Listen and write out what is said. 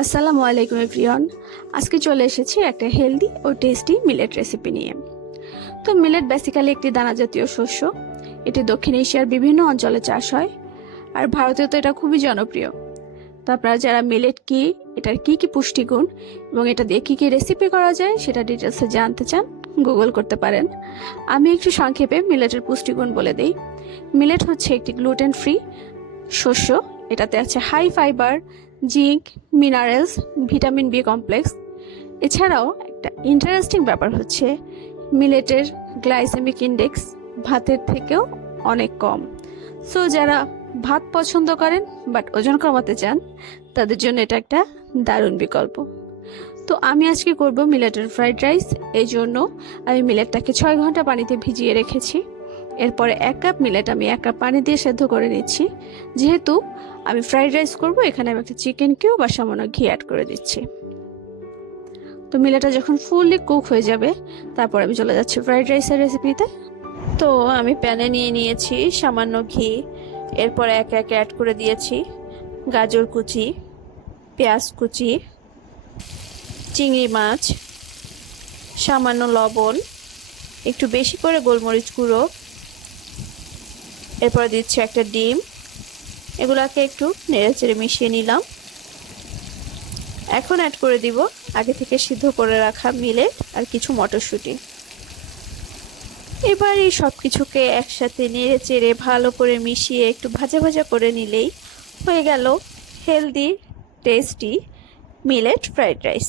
আসসালামু আলাইকুম এভরিওয়ান। আজকে চলে এসেছি একটা হেলদি ও টেস্টি মিলেট রেসিপি নিয়ে। তো মিলেট বেসিক্যালি একটি দানা জাতীয় শস্য। এটি দক্ষিণ এশিয়ার বিভিন্ন অঞ্চলে চাষ হয়, আর ভারতেও তো এটা খুবই জনপ্রিয়। তো আপনারা যারা মিলেট কি, এটার কি কি পুষ্টিগুণ এবং এটা দিয়ে কি কি রেসিপি করা যায় সেটা ডিটেলসে জানতে চান, গুগল করতে পারেন। আমি একটু সংক্ষেপে মিলেটের পুষ্টিগুণ বলে দিই। মিলেট হচ্ছে একটি গ্লুটেন ফ্রি শস্য। এটাতে আছে high fibre, zinc, minerals, vitamin B complex. এছাড়াও একটা ইন্টারেস্টিং ব্যাপার হচ্ছে মিলেটের গ্লাইসেমিক ইন্ডেক্স ভাতের থেকেও অনেক কম। সো যারা ভাত পছন্দ করেন বাট ওজন কমাতে চান, তাদের জন্য এটা একটা দারুণ বিকল্প। তো আমি আজকে করব মিলেটের ফ্রাইড রাইস। এই জন্য আমি মিলেটটাকে 6 ঘন্টা পানিতে ভিজিয়ে রেখেছি। এরপরে 1 কাপ মিলেট আমি 1 কাপ পানি দিয়ে সেদ্ধ করে নিচ্ছি। যেহেতু আমি ফ্রাইড রাইস করব, এখানে আমি একটা চিকেন কিউব বা সামান্য ঘি অ্যাড করে দিচ্ছি। তো মিলেটটা যখন ফুললি কুক হয়ে যাবে, তারপর আমি চলে যাচ্ছি ফ্রাইড রাইসের রেসিপিতে। তো আমি প্যানে নিয়ে নিয়েছি সামান্য ঘি। এরপর একে একে অ্যাড করে দিয়েছি গাজর কুচি, পেঁয়াজ কুচি, চিংড়ি মাছ, সামান্য লবণ, একটু বেশি করে গোলমরিচ গুঁড়ো, এরপর দিচ্ছি একটা ডিম। এগুলাকে একটু নেড়েচেড়ে মিশিয়ে নিলাম। এখন অ্যাড করে দিব আগে থেকে সিদ্ধ করে রাখা মিলেট আর কিছু মটরশুঁটি। এবার এই সব কিছুকে একসাথে নেড়েচেড়ে ভালো করে মিশিয়ে একটু ভাজা ভাজা করে নিলেই হয়ে গেল healthy tasty millet fried rice.